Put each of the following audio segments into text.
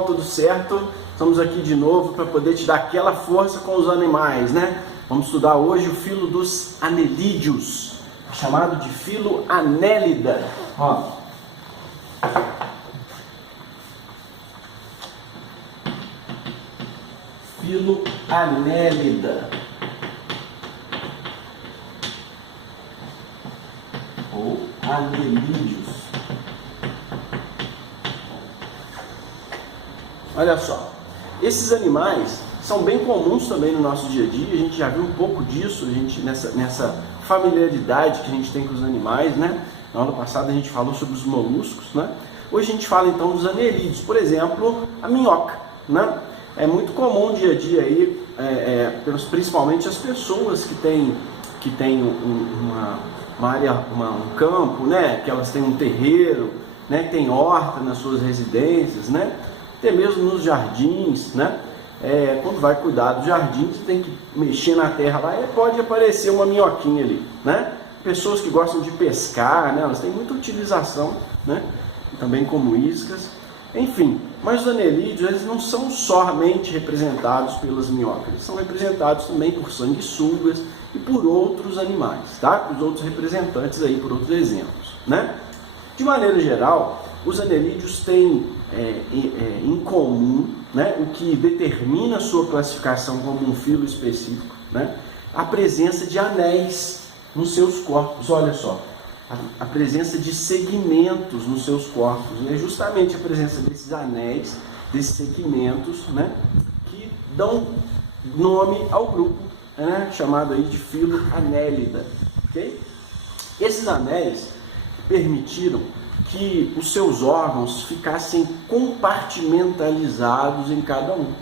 pessoal, tudo certo? Estamos aqui de novo para poder te dar aquela força com os animais, né? Vamos estudar hoje o filo dos anelídeos, chamado de filo Annelida. Ó. Filo Annelida. Ou anelídeos. Olha só, esses animais são bem comuns também no nosso dia a dia, a gente já viu um pouco disso, a gente, nessa familiaridade que a gente tem com os animais, né? Na aula passada a gente falou sobre os moluscos, né? Hoje a gente fala então dos anelídeos, por exemplo, a minhoca, né? É muito comum no dia a dia aí, principalmente as pessoas que têm uma área, um campo, né? Que elas têm um terreiro, né? Que tem horta nas suas residências, né? Até mesmo nos jardins, né? Quando vai cuidar do jardim, você tem que mexer na terra lá e pode aparecer uma minhoquinha ali, né? Pessoas que gostam de pescar, né? Elas têm muita utilização, né? Também como iscas, enfim. Mas os anelídeos, eles não são somente representados pelas minhocas, eles são representados também por sanguessugas e por outros animais, tá? Os outros representantes aí, por outros exemplos, né? De maneira geral, os anelídeos têm em comum, né, o que determina a sua classificação como um filo específico, né, a presença de anéis nos seus corpos. Olha só, a presença de segmentos nos seus corpos, é justamente a presença desses anéis, desses segmentos, né, que dão nome ao grupo, né, chamado aí de filo Annelida. Okay? Esses anéis permitiram que os seus órgãos ficassem compartimentalizados em cada um.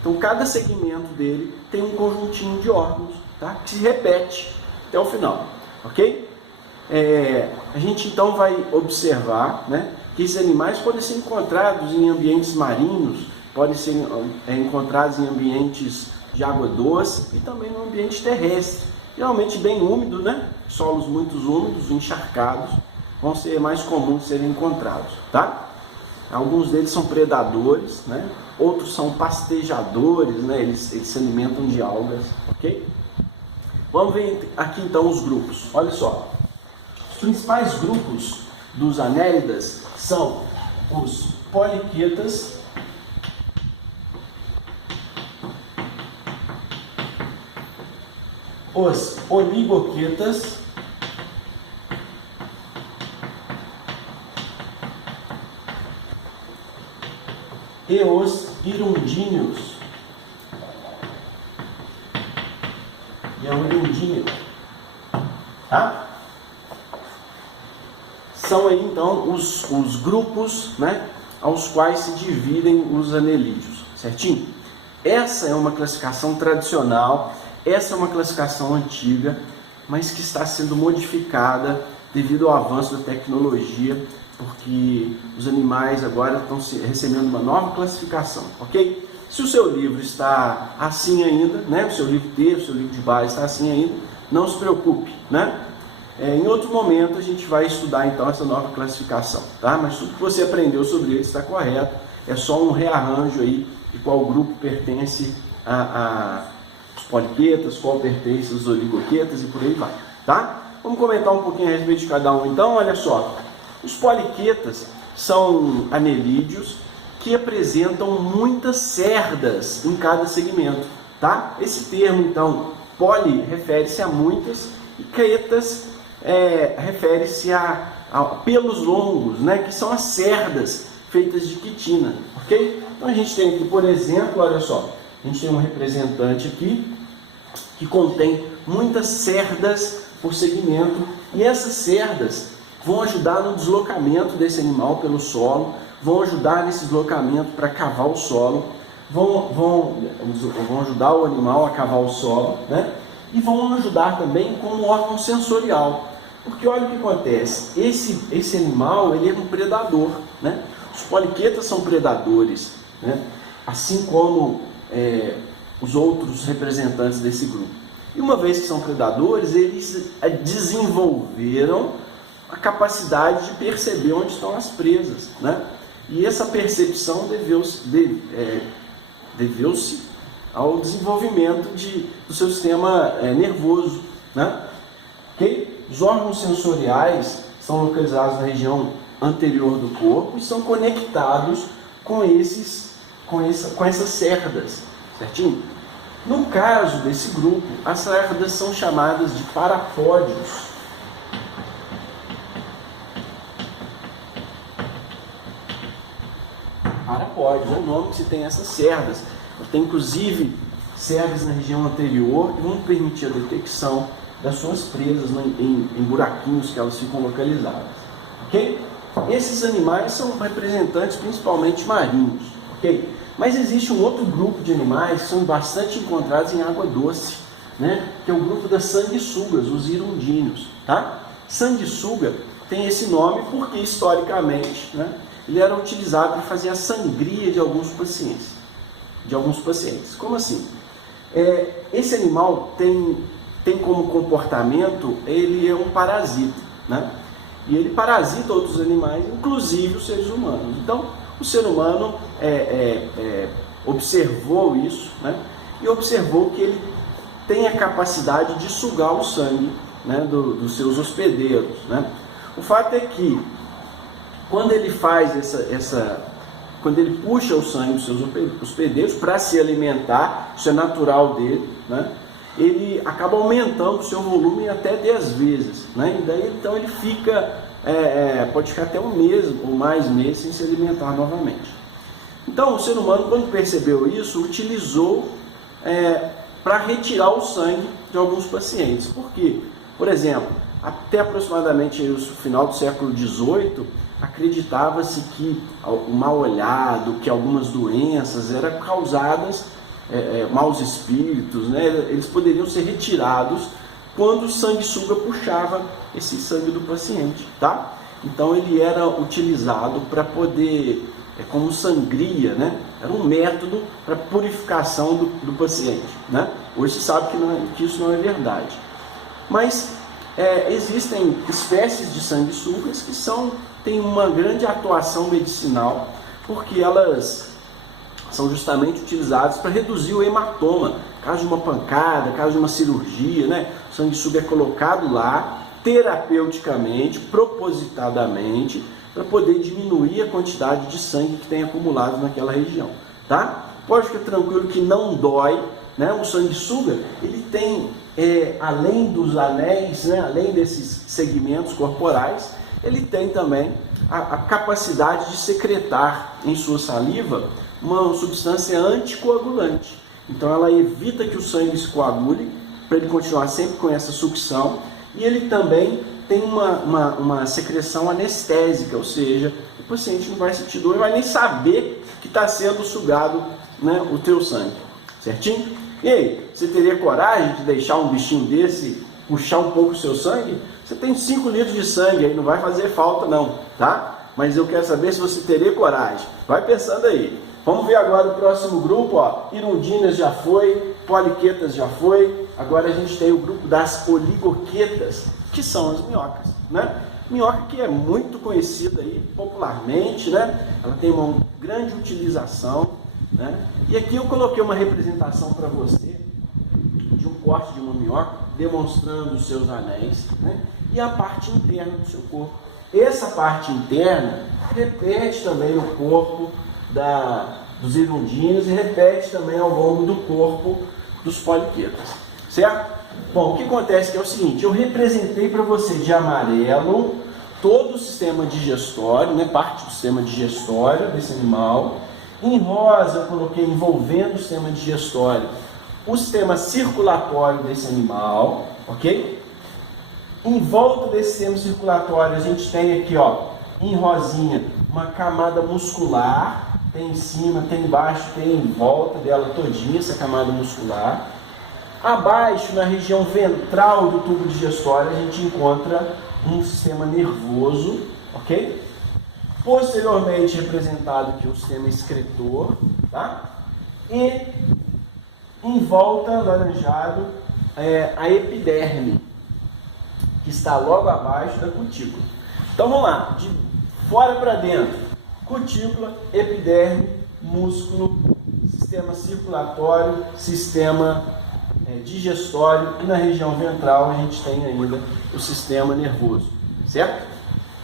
Então, cada segmento dele tem um conjuntinho de órgãos, tá? Que se repete até o final, ok? A gente então vai observar, né, que esses animais podem ser encontrados em ambientes marinhos, podem ser encontrados em ambientes de água doce e também no ambiente terrestre, geralmente bem úmido, né? Solos muito úmidos, encharcados, vão ser mais comuns de serem encontrados, tá? Alguns deles são predadores, né? Outros são pastejadores, né? Eles se alimentam de algas, ok? Vamos ver aqui então os grupos. Olha só, os principais grupos dos anélidas são os poliquetas, os oligoquetas, e os hirundíneos. E é um hirundíneo, tá? São aí então os grupos, né, aos quais se dividem os anelídeos, certinho? Essa é uma classificação tradicional, essa é uma classificação antiga, mas que está sendo modificada devido ao avanço da tecnologia, porque os animais agora estão recebendo uma nova classificação, ok? Se o seu livro está assim ainda, né? O seu livro texto, o seu livro de base está assim ainda, não se preocupe, né? Em outro momento a gente vai estudar então essa nova classificação, tá? Mas tudo que você aprendeu sobre ele está correto, é só um rearranjo aí de qual grupo pertence os poliquetas, qual pertence os oligoquetas e por aí vai, tá? Vamos comentar um pouquinho a respeito de cada um então, olha só. Os poliquetas são anelídeos que apresentam muitas cerdas em cada segmento, tá? Esse termo, então, poli refere-se a muitas e quetas refere-se a pelos longos, né? Que são as cerdas feitas de quitina, ok? Então a gente tem aqui, por exemplo, olha só, a gente tem um representante aqui que contém muitas cerdas por segmento e essas cerdas vão ajudar no deslocamento desse animal pelo solo, vão ajudar nesse deslocamento para cavar o solo, vão ajudar o animal a cavar o solo, né? E vão ajudar também como órgão sensorial, porque olha o que acontece, esse animal ele é um predador, né? Os poliquetas são predadores, né? Assim como os outros representantes desse grupo. E uma vez que são predadores, eles desenvolveram a capacidade de perceber onde estão as presas, né? E essa percepção deveu-se ao desenvolvimento do seu sistema nervoso, né? Okay? Os órgãos sensoriais são localizados na região anterior do corpo e são conectados com essas cerdas, certinho? No caso desse grupo, as cerdas são chamadas de parapódios. Parapódios é o nome que se tem essas cerdas. Tem inclusive cerdas na região anterior que vão permitir a detecção das suas presas em buraquinhos que elas ficam localizadas. Ok? Esses animais são representantes principalmente marinhos. Ok? Mas existe um outro grupo de animais que são bastante encontrados em água doce, né? Que é o grupo das sanguessugas, os hirundíneos. Tá? Sanguessuga tem esse nome porque historicamente, né, ele era utilizado para fazer a sangria de alguns pacientes. Como assim? Esse animal tem como comportamento, ele é um parasita, né? E ele parasita outros animais, inclusive os seres humanos. Então, o ser humano observou isso, né? E observou que ele tem a capacidade de sugar o sangue, né, dos seus hospedeiros, né? O fato é que quando ele faz quando ele puxa o sangue dos seus hospedeiros para se alimentar, isso é natural dele, né? Ele acaba aumentando o seu volume até 10 vezes, né? E daí então ele pode ficar até um mês ou mais meses sem se alimentar novamente. Então o ser humano, quando percebeu isso, utilizou para retirar o sangue de alguns pacientes. Por quê? Por exemplo, até aproximadamente o final do século XVIII, acreditava-se que o mal-olhado, que algumas doenças eram causadas, maus espíritos, né? Eles poderiam ser retirados quando o sanguessuga puxava esse sangue do paciente, tá? Então ele era utilizado para poder, como sangria, né? Era um método para purificação do paciente, né? Hoje se sabe que isso não é verdade. Mas existem espécies de sanguessugas que têm uma grande atuação medicinal, porque elas são justamente utilizadas para reduzir o hematoma, caso de uma pancada, caso de uma cirurgia, né? O sanguessuga é colocado lá, terapeuticamente, propositadamente, para poder diminuir a quantidade de sangue que tem acumulado naquela região, tá? Pode ficar tranquilo que não dói, né? O sanguessuga, ele tem, além dos anéis, né? Além desses segmentos corporais, ele tem também a capacidade de secretar em sua saliva uma substância anticoagulante. Então ela evita que o sangue se coagule, para ele continuar sempre com essa sucção, e ele também tem uma secreção anestésica, ou seja, o paciente não vai sentir dor e vai nem saber que está sendo sugado, né, o teu sangue, certinho? E aí, você teria coragem de deixar um bichinho desse puxar um pouco o seu sangue? Você tem 5 litros de sangue aí, não vai fazer falta não, tá? Mas eu quero saber se você teria coragem. Vai pensando aí. Vamos ver agora o próximo grupo, ó. Hirundíneas já foi, poliquetas já foi. Agora a gente tem o grupo das oligoquetas, que são as minhocas, né? Minhoca que é muito conhecida aí popularmente, né? Ela tem uma grande utilização, né? E aqui eu coloquei uma representação para você de um corte de uma minhoca, demonstrando os seus anéis, né? E a parte interna do seu corpo. Essa parte interna repete também no corpo dos hirundíneos e repete também ao longo do corpo dos poliquetas, certo? Bom, o que acontece é o seguinte, eu representei para você de amarelo todo o sistema digestório, né, parte do sistema digestório desse animal. Em rosa eu coloquei envolvendo o sistema digestório o sistema circulatório desse animal, ok? Em volta desse sistema circulatório a gente tem aqui, ó, em rosinha, uma camada muscular. Tem em cima, tem embaixo, tem em volta dela todinha essa camada muscular. Abaixo, na região ventral do tubo digestório, a gente encontra um sistema nervoso, ok? Posteriormente representado aqui o sistema excretor, tá? E em volta, laranjado, a epiderme, que está logo abaixo da cutícula. Então vamos lá, de fora para dentro. cutícula, epiderme, músculo, sistema circulatório, sistema digestório e na região ventral a gente tem ainda o sistema nervoso, certo?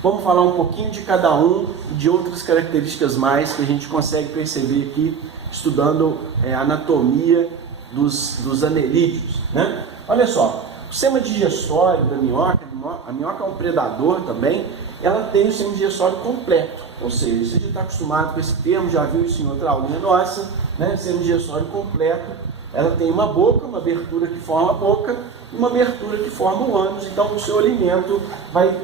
Vamos falar um pouquinho de cada um e de outras características mais que a gente consegue perceber aqui estudando a anatomia dos anelídeos, né? Olha só, o sistema digestório da minhoca, a minhoca é um predador também, ela tem o sistema digestório completo, ou seja, você já está acostumado com esse termo, já viu isso em outra aulinha nossa, né? Sistema digestório completo, ela tem uma boca, uma abertura que forma a boca e uma abertura que forma o ânus, então o seu alimento vai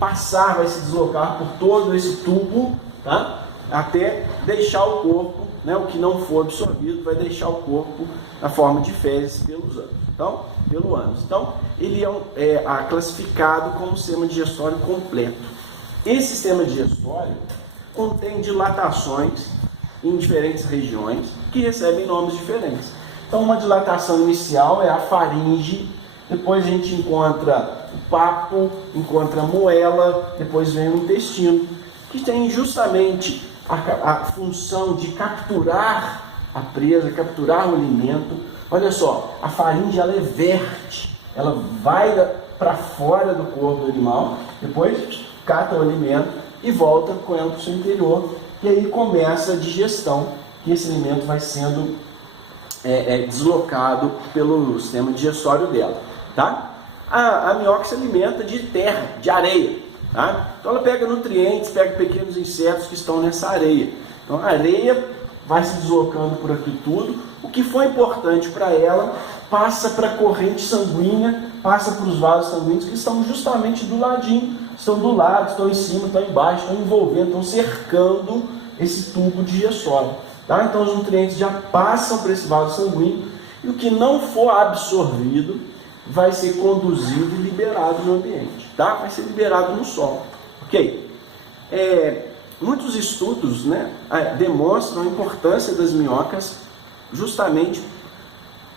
passar, vai se deslocar por todo esse tubo, tá? Até deixar o corpo, né? O que não for absorvido vai deixar o corpo na forma de fezes pelos ânus. Então, pelo ânus. Então, ele é classificado como sistema digestório completo. Esse sistema digestório contém dilatações em diferentes regiões que recebem nomes diferentes. Então, uma dilatação inicial é a faringe, depois a gente encontra o papo, encontra a moela, depois vem o intestino, que tem justamente a função de capturar a presa, capturar o alimento. Olha só, a faringe ela everte, ela vai para fora do corpo do animal, depois cata o alimento e volta com ela para o seu interior, e aí começa a digestão, que esse alimento vai sendo deslocado pelo sistema digestório dela, tá? A minhoca se alimenta de terra, de areia, tá? Então ela pega nutrientes, pega pequenos insetos que estão nessa areia. Então a areia vai se deslocando por aqui tudo, o que foi importante para ela passa para a corrente sanguínea, passa para os vasos sanguíneos que estão justamente do ladinho, estão do lado, estão em cima, estão embaixo, estão envolvendo, estão cercando esse tubo digestório, tá? Então os nutrientes já passam para esse vaso sanguíneo e o que não for absorvido vai ser conduzido e liberado no ambiente, tá? Vai ser liberado no solo, ok? Muitos estudos, né, demonstram a importância das minhocas justamente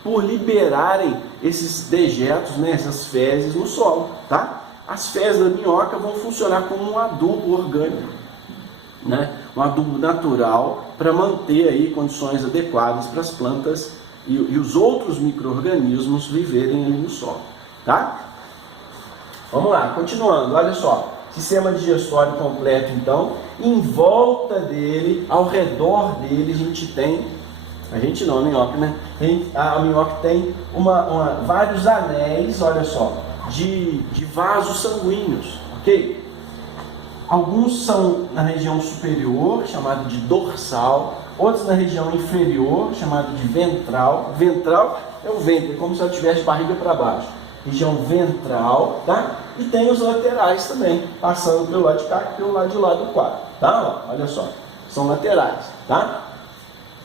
por liberarem esses dejetos, né, essas fezes no solo, tá? As fezes da minhoca vão funcionar como um adubo orgânico, né, um adubo natural para manter aí condições adequadas para as plantas e os outros micro-organismos viverem ali no solo, tá? Vamos lá, continuando, olha só. Sistema digestório completo, então, em volta dele, ao redor dele, a minhoca, né? A minhoca tem vários anéis, olha só, de vasos sanguíneos, ok? Alguns são na região superior, chamado de dorsal, outros na região inferior, chamado de ventral. Ventral é o ventre, como se ela tivesse barriga para baixo. Região ventral, tá? E tem os laterais também, passando pelo lado de cá e pelo lado de lá do quadro, tá? Olha só, são laterais, tá?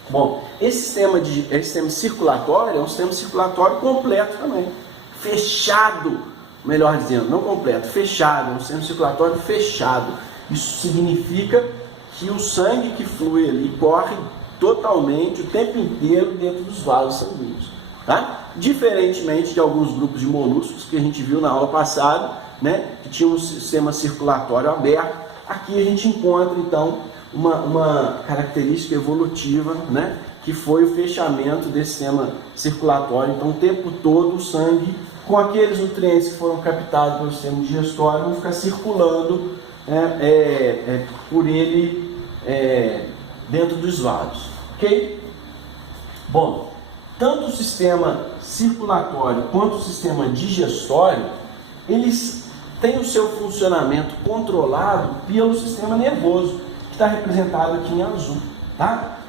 Bom, esse sistema circulatório é um sistema circulatório completo também, fechado, melhor dizendo, não completo, fechado, é um sistema circulatório fechado. Isso significa que o sangue que flui ali corre totalmente, o tempo inteiro, dentro dos vasos sanguíneos. Tá? Diferentemente de alguns grupos de moluscos que a gente viu na aula passada, né, que tinham um sistema circulatório aberto, aqui a gente encontra então uma característica evolutiva, né, que foi o fechamento desse sistema circulatório. Então o tempo todo o sangue, com aqueles nutrientes que foram captados pelo sistema digestório, vão ficar circulando por ele dentro dos vasos, ok? Bom, tanto o sistema circulatório quanto o sistema digestório, eles têm o seu funcionamento controlado pelo sistema nervoso, que está representado aqui em azul, tá?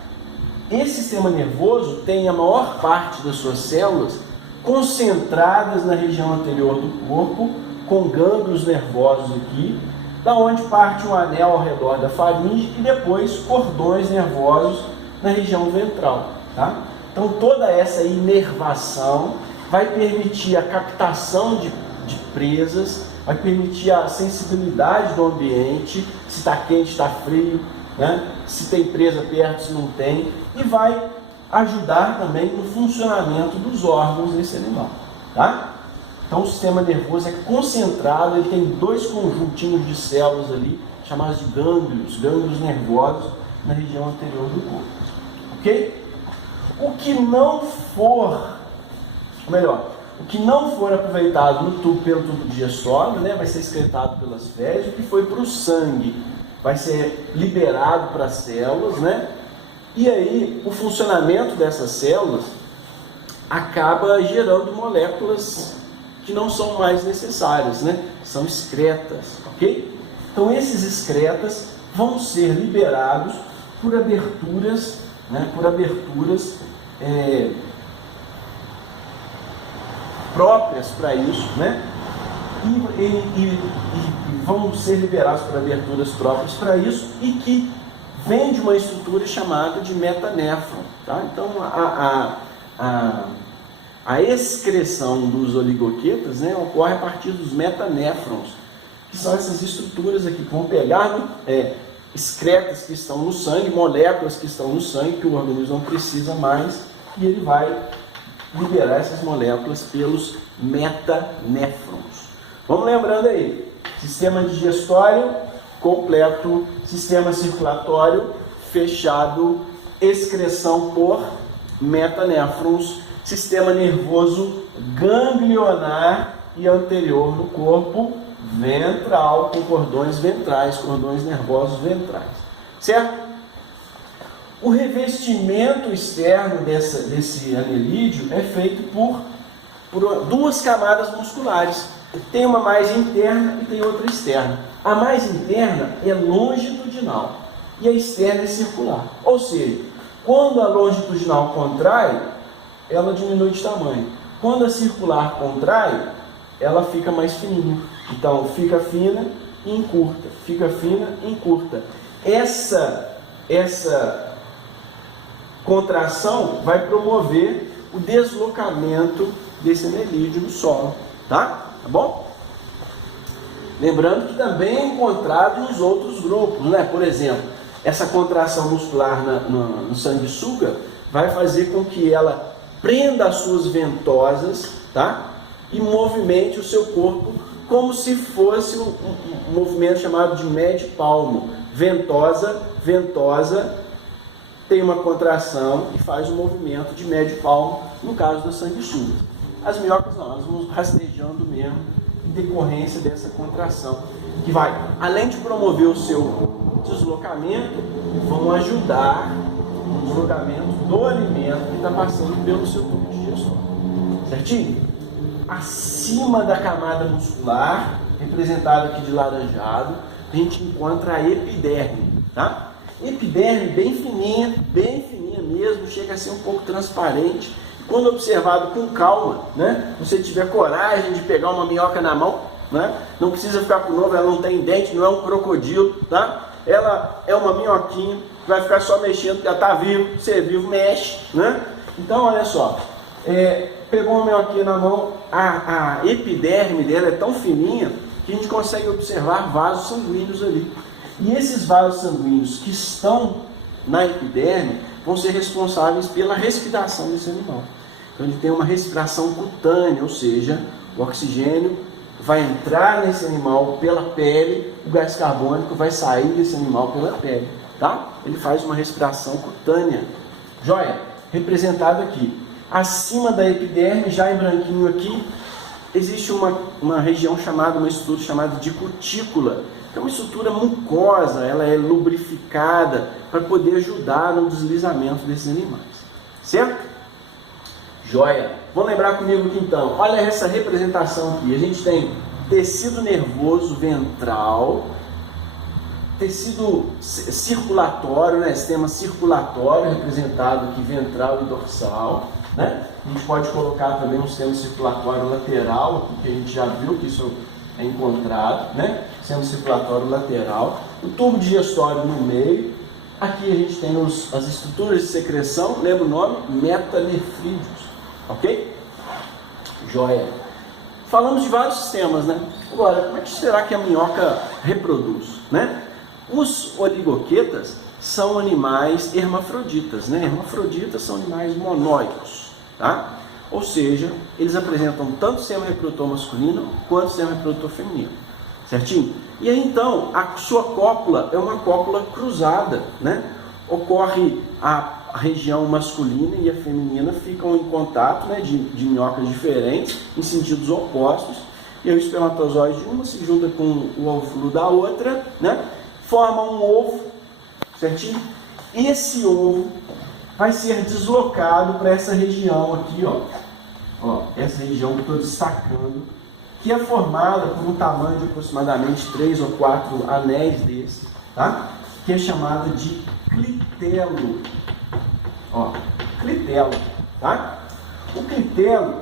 Esse sistema nervoso tem a maior parte das suas células concentradas na região anterior do corpo, com gânglios nervosos aqui, da onde parte um anel ao redor da faringe e depois cordões nervosos na região ventral, tá? Então toda essa inervação vai permitir a captação de presas, vai permitir a sensibilidade do ambiente, se está quente, está frio, né? Se tem presa perto, se não tem, e vai ajudar também no funcionamento dos órgãos desse animal, tá? Então o sistema nervoso é concentrado, ele tem dois conjuntinhos de células ali chamados de gânglios nervosos na região anterior do corpo. Ok? O que não for aproveitado pelo tubo digestório, né, vai ser excretado pelas fezes. O que foi para o sangue vai ser liberado para as células, né? E aí o funcionamento dessas células acaba gerando moléculas que não são mais necessárias, né? São excretas, ok? Então esses excretas vão ser liberados por aberturas, né? Próprias para isso, né? E vão ser liberados por aberturas próprias para isso e que vem de uma estrutura chamada de metanéfron, tá? Então a excreção dos oligoquetas, né, ocorre a partir dos metanéfrons, que são essas estruturas aqui que vão pegar excretas que estão no sangue, moléculas que estão no sangue que o organismo não precisa mais, e ele vai liberar essas moléculas pelos metanéfrons. Vamos lembrando aí, sistema digestório completo, sistema circulatório fechado, excreção por metanéfrons, sistema nervoso ganglionar e anterior no corpo ventral, com cordões ventrais, cordões nervosos ventrais, certo? O revestimento externo desse anelídeo é feito por duas camadas musculares. Tem uma mais interna e tem outra externa. A mais interna é longitudinal e a externa é circular. Ou seja, quando a longitudinal contrai, ela diminui de tamanho. Quando a circular contrai, ela fica mais fininha. Então, fica fina e encurta. Fica fina e encurta. Essa contração vai promover o deslocamento desse anelídeo no solo. Tá bom? Lembrando que também é encontrado nos outros grupos, né? Por exemplo, essa contração muscular no sanguessuga vai fazer com que ela prenda as suas ventosas, tá? E movimente o seu corpo como se fosse um movimento chamado de médio palmo. Ventosa, tem uma contração e faz um movimento de médio palmo, no caso das sanguessugas. As minhocas não, elas vão rastejando mesmo em decorrência dessa contração, que vai, além de promover o seu deslocamento, vão ajudar no deslocamento do alimento que está passando pelo seu tubo digestório. Certinho? Acima da camada muscular, representada aqui de laranjado, a gente encontra a epiderme, tá? Epiderme bem fininha mesmo, chega a ser um pouco transparente. Quando observado com calma, né? Se você tiver coragem de pegar uma minhoca na mão, né? Não precisa ficar com novo, ela não tem dente, não é um crocodilo, tá? Ela é uma minhoquinha, vai ficar só mexendo, porque ela está vivo, você é vivo, mexe, né? Então, olha só, pegou uma minhoquinha na mão, a epiderme dela é tão fininha que a gente consegue observar vasos sanguíneos ali. E esses vasos sanguíneos que estão na epiderme vão ser responsáveis pela respiração desse animal. Então ele tem uma respiração cutânea, ou seja, o oxigênio vai entrar nesse animal pela pele, o gás carbônico vai sair desse animal pela pele, tá? Ele faz uma respiração cutânea. Joia? Representado aqui. Acima da epiderme, já em branquinho aqui, existe uma região chamada, uma estrutura chamada de cutícula. É uma estrutura mucosa, ela é lubrificada para poder ajudar no deslizamento desses animais. Certo? Joia! Vamos lembrar comigo aqui então. Olha essa representação aqui. A gente tem tecido nervoso ventral, tecido circulatório, né? Sistema circulatório representado aqui ventral e dorsal, né? A gente pode colocar também um sistema circulatório lateral, aqui, que a gente já viu que isso é encontrado, né? Sistema circulatório lateral, o tubo digestório no meio. Aqui a gente tem as estruturas de secreção, lembra o nome? Metanefrídeos, ok? Joia! Falamos de vários sistemas, né? Agora, como é que será que a minhoca reproduz, né? Os oligoquetas são animais hermafroditas, né? Hermafroditas são animais monóicos, tá? Ou seja, eles apresentam tanto sistema reprodutor masculino quanto sistema reprodutor feminino, certinho? E aí então a sua cópula é uma cópula cruzada, né? Ocorre a região masculina e a feminina ficam em contato, né, de minhocas diferentes, em sentidos opostos, e aí o espermatozoide de uma se junta com o óvulo da outra, né, forma um ovo, certinho? E esse ovo vai ser deslocado para essa região aqui, ó, essa região que estou destacando, que é formada por um tamanho de aproximadamente 3 ou 4 anéis desses, tá? Que é chamada de clitelo. Ó, clitelo, tá? O clitelo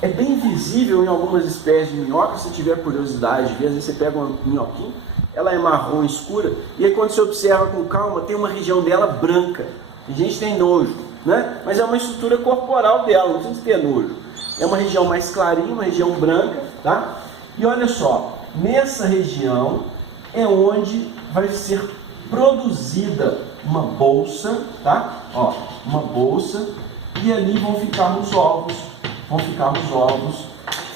é bem visível em algumas espécies de minhoca. Se tiver curiosidade de ver, às vezes você pega uma minhoquinha, ela é marrom escura, e aí quando você observa com calma, tem uma região dela branca. A gente tem nojo, né? Mas é uma estrutura corporal dela, não precisa ter nojo. É uma região mais clarinha, uma região branca, tá? E olha só, nessa região é onde vai ser produzida uma bolsa, tá? Ó, uma bolsa, e ali vão ficar os ovos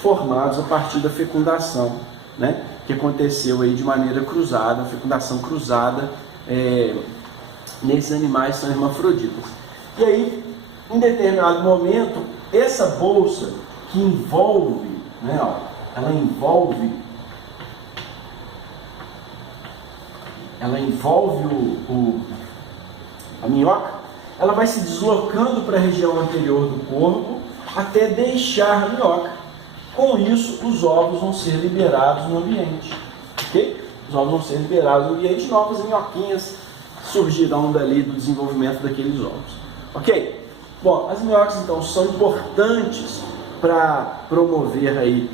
formados a partir da fecundação, né? Que aconteceu aí de maneira cruzada, fecundação cruzada, nesses animais são hermafroditas. E aí, em determinado momento, essa bolsa que envolve, né, ó, ela envolve a minhoca, ela vai se deslocando para a região anterior do corpo até deixar a minhoca. Com isso, os ovos vão ser liberados no ambiente, ok? Os ovos vão ser liberados no ambiente, novas minhoquinhas surgirão dali do desenvolvimento daqueles ovos, ok? Bom, as minhocas então são importantes para promover aí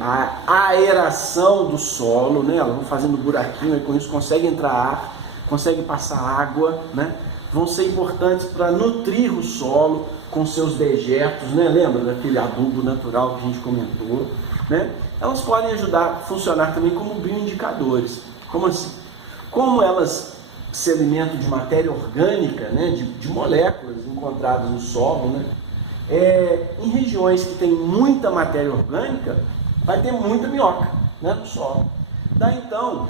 a aeração do solo, né? Elas vão fazendo buraquinho e com isso consegue entrar ar, consegue passar água, né? Vão ser importantes para nutrir o solo com seus dejetos, né? Lembra daquele adubo natural que a gente comentou, né? Elas podem ajudar a funcionar também como bioindicadores. Como assim? Como elas se alimentam de matéria orgânica, né? de moléculas encontradas no solo, né? Em regiões que tem muita matéria orgânica, vai ter muita minhoca, né, no solo. Daí então,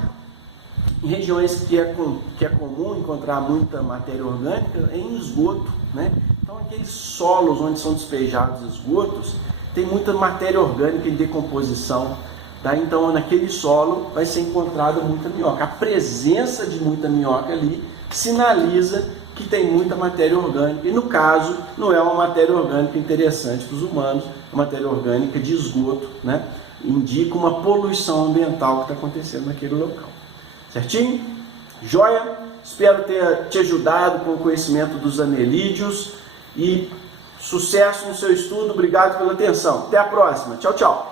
em regiões que é comum encontrar muita matéria orgânica, é em esgoto, né? Então aqueles solos onde são despejados esgotos, tem muita matéria orgânica em decomposição. Daí então naquele solo vai ser encontrada muita minhoca. A presença de muita minhoca ali sinaliza que tem muita matéria orgânica, e no caso não é uma matéria orgânica interessante para os humanos, é uma matéria orgânica de esgoto, né? Indica uma poluição ambiental que está acontecendo naquele local. Certinho? Joia? Espero ter te ajudado com o conhecimento dos anelídeos e sucesso no seu estudo. Obrigado pela atenção. Até a próxima. Tchau, tchau.